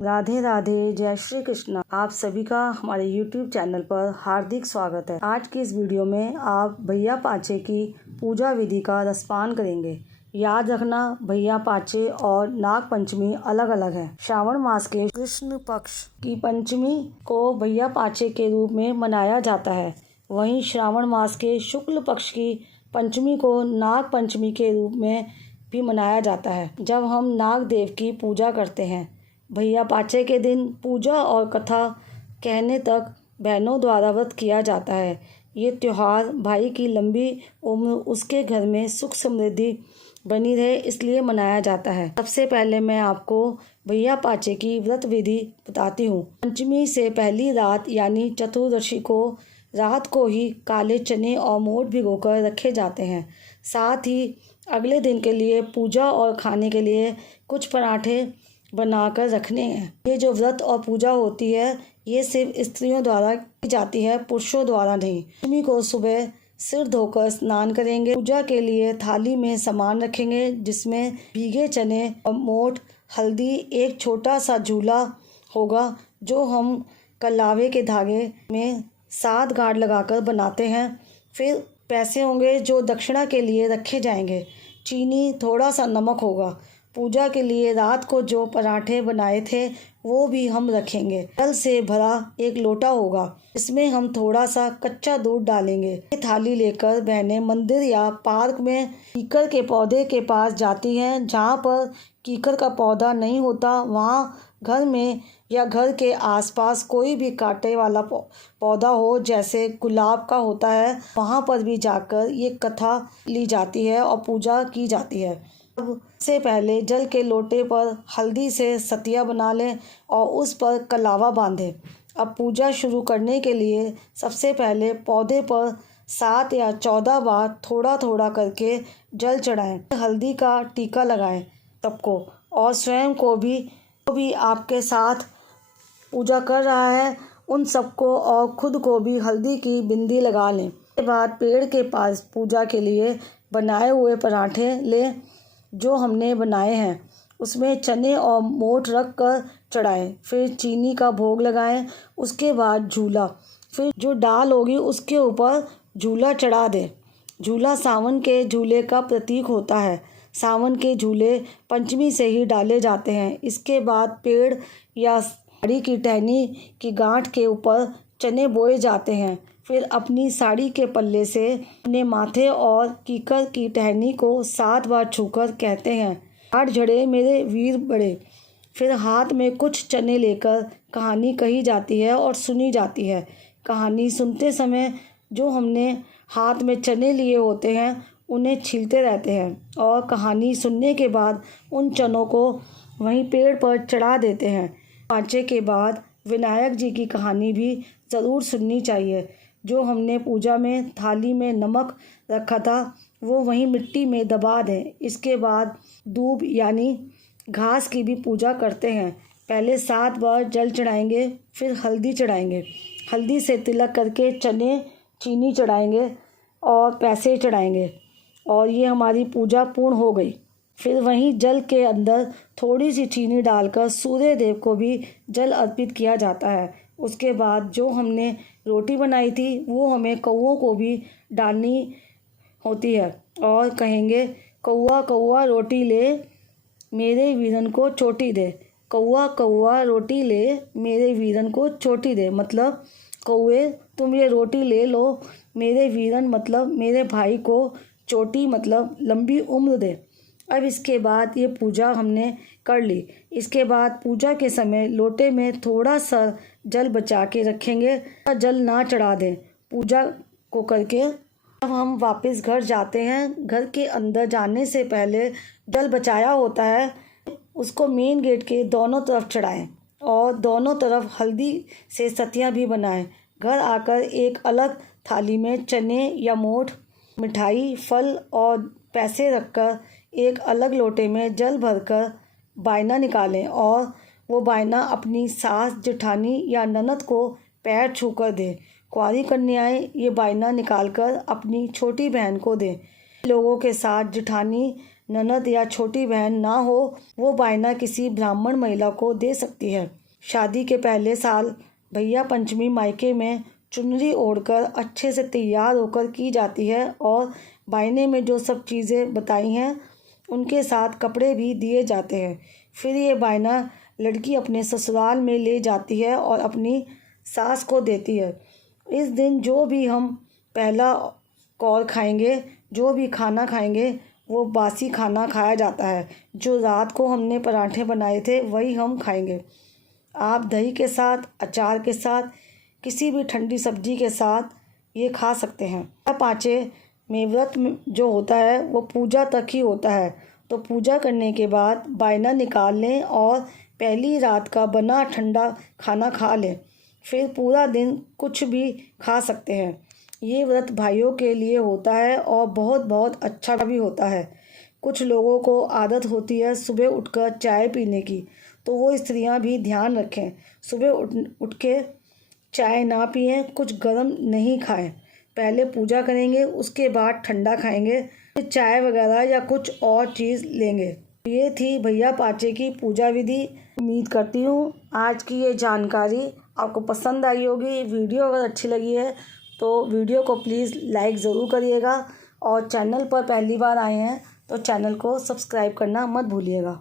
राधे राधे, जय श्री कृष्ण। आप सभी का हमारे YouTube चैनल पर हार्दिक स्वागत है। आज की इस वीडियो में आप भैया पाचे की पूजा विधि का रसपान करेंगे। याद रखना, भैया पाचे और नाग पंचमी अलग अलग है। श्रावण मास के कृष्ण पक्ष की पंचमी को भैया पाचे के रूप में मनाया जाता है। वहीं श्रावण मास के शुक्ल पक्ष की पंचमी को नाग पंचमी के रूप में भी मनाया जाता है, जब हम नाग देव की पूजा करते हैं। भैया पाचे के दिन पूजा और कथा कहने तक बहनों द्वारा व्रत किया जाता है। ये त्यौहार भाई की लंबी उम्र, उसके घर में सुख समृद्धि बनी रहे, इसलिए मनाया जाता है। सबसे पहले मैं आपको भैया पाचे की व्रत विधि बताती हूँ। पंचमी से पहली रात यानी चतुर्दशी को रात को ही काले चने और मोठ भिगोकर रखे जाते हैं। साथ ही अगले दिन के लिए पूजा और खाने के लिए कुछ पराठे बनाकर रखने हैं। ये जो व्रत और पूजा होती है, ये सिर्फ स्त्रियों द्वारा की जाती है, पुरुषों द्वारा नहीं। पंचमी को सुबह सिर धोकर स्नान करेंगे। पूजा के लिए थाली में सामान रखेंगे, जिसमें भीगे चने और मोठ, हल्दी, एक छोटा सा झूला होगा जो हम कलावे के धागे में 7 गांठ लगाकर बनाते हैं। फिर पैसे होंगे जो दक्षिणा के लिए रखे जाएंगे। चीनी, थोड़ा सा नमक होगा। पूजा के लिए रात को जो पराठे बनाए थे वो भी हम रखेंगे। जल से भरा एक लोटा होगा, इसमें हम थोड़ा सा कच्चा दूध डालेंगे। ये थाली लेकर बहनें मंदिर या पार्क में कीकर के पौधे के पास जाती हैं। जहाँ पर कीकर का पौधा नहीं होता, वहाँ घर में या घर के आसपास कोई भी कांटे वाला पौधा हो, जैसे गुलाब का होता है, वहाँ पर भी जाकर ये कथा ली जाती है और पूजा की जाती है। से पहले जल के लोटे पर हल्दी से सतिया बना लें और उस पर कलावा बांधें। अब पूजा शुरू करने के लिए सबसे पहले पौधे पर 7 या 14 बार थोड़ा थोड़ा करके जल चढ़ाएं। हल्दी का टीका लगाएं सबको, और स्वयं को भी आपके साथ पूजा कर रहा है उन सबको और खुद को भी हल्दी की बिंदी लगा लें। उसके बाद पेड़ के पास पूजा के लिए बनाए हुए पराठे लें जो हमने बनाए हैं, उसमें चने और मोठ रख कर चढ़ाएँ। फिर चीनी का भोग लगाएं। उसके बाद झूला, फिर जो डाल होगी उसके ऊपर झूला चढ़ा दें। झूला सावन के झूले का प्रतीक होता है। सावन के झूले पंचमी से ही डाले जाते हैं। इसके बाद पेड़ या साड़ी की टहनी की गांठ के ऊपर चने बोए जाते हैं। फिर अपनी साड़ी के पल्ले से अपने माथे और कीकर की टहनी को 7 बार छूकर कहते हैं, 8 झड़े मेरे वीर बड़े। फिर हाथ में कुछ चने लेकर कहानी कही जाती है और सुनी जाती है। कहानी सुनते समय जो हमने हाथ में चने लिए होते हैं उन्हें छीलते रहते हैं और कहानी सुनने के बाद उन चनों को वहीं पेड़ पर चढ़ा देते हैं। पाँचे के बाद विनायक जी की कहानी भी ज़रूर सुननी चाहिए। जो हमने पूजा में थाली में नमक रखा था वो वहीं मिट्टी में दबा दें। इसके बाद दूब यानी घास की भी पूजा करते हैं। पहले 7 बार जल चढ़ाएंगे, फिर हल्दी चढ़ाएंगे। हल्दी से तिलक करके चने, चीनी चढ़ाएंगे और पैसे चढ़ाएंगे, और ये हमारी पूजा पूर्ण हो गई। फिर वहीं जल के अंदर थोड़ी सी चीनी डालकर सूर्य देव को भी जल अर्पित किया जाता है। उसके बाद जो हमने रोटी बनाई थी वो हमें कौओं को भी डालनी होती है और कहेंगे, कौआ कौआ रोटी ले मेरे वीरन को चोटी दे। कौआ कौआ रोटी ले मेरे वीरन को चोटी दे, मतलब कौए तुम ये रोटी ले लो, मेरे वीरन मतलब मेरे भाई को चोटी मतलब लंबी उम्र दे। अब इसके बाद ये पूजा हमने कर ली। इसके बाद पूजा के समय लोटे में थोड़ा सा जल बचा के रखेंगे, जल ना चढ़ा दें। पूजा को करके जब हम वापस घर जाते हैं, घर के अंदर जाने से पहले जल बचाया होता है उसको मेन गेट के दोनों तरफ चढ़ाएं और दोनों तरफ हल्दी से सतियाँ भी बनाएं। घर आकर एक अलग थाली में चने या मोठ, मिठाई, फल और पैसे रखकर एक अलग लोटे में जल भरकर बायना निकालें और वो बायना अपनी सास, जेठानी या ननद को पैर छूकर दें। कुंवारी कन्याएं ये बायना निकालकर अपनी छोटी बहन को दें। लोगों के साथ जेठानी, ननद या छोटी बहन ना हो वो वायना किसी ब्राह्मण महिला को दे सकती है। शादी के पहले साल भैया पंचमी मायके में चुनरी ओढ़कर अच्छे से तैयार होकर की जाती है और वायने में जो सब चीज़ें बताई हैं उनके साथ कपड़े भी दिए जाते हैं। फिर ये वायना लड़की अपने ससुराल में ले जाती है और अपनी सास को देती है। इस दिन जो भी हम पहला कौर खाएंगे, जो भी खाना खाएंगे वो बासी खाना खाया जाता है। जो रात को हमने पराठे बनाए थे वही हम खाएंगे। आप दही के साथ, अचार के साथ, किसी भी ठंडी सब्जी के साथ ये खा सकते हैं। पाँचे में व्रत जो होता है वो पूजा तक ही होता है, तो पूजा करने के बाद वायना निकाल लें और पहली रात का बना ठंडा खाना खा लें। फिर पूरा दिन कुछ भी खा सकते हैं। ये व्रत भाइयों के लिए होता है और बहुत बहुत अच्छा भी होता है। कुछ लोगों को आदत होती है सुबह उठकर चाय पीने की, तो वो स्त्रियां भी ध्यान रखें, सुबह उठ के चाय ना पिएं, कुछ गर्म नहीं खाएं। पहले पूजा करेंगे, उसके बाद ठंडा खाएंगे, फिर चाय वगैरह या कुछ और चीज़ लेंगे। ये थी भैया पाचे की पूजा विधि। उम्मीद करती हूँ आज की ये जानकारी आपको पसंद आई होगी। वीडियो अगर अच्छी लगी है तो वीडियो को प्लीज़ लाइक ज़रूर करिएगा और चैनल पर पहली बार आए हैं तो चैनल को सब्सक्राइब करना मत भूलिएगा।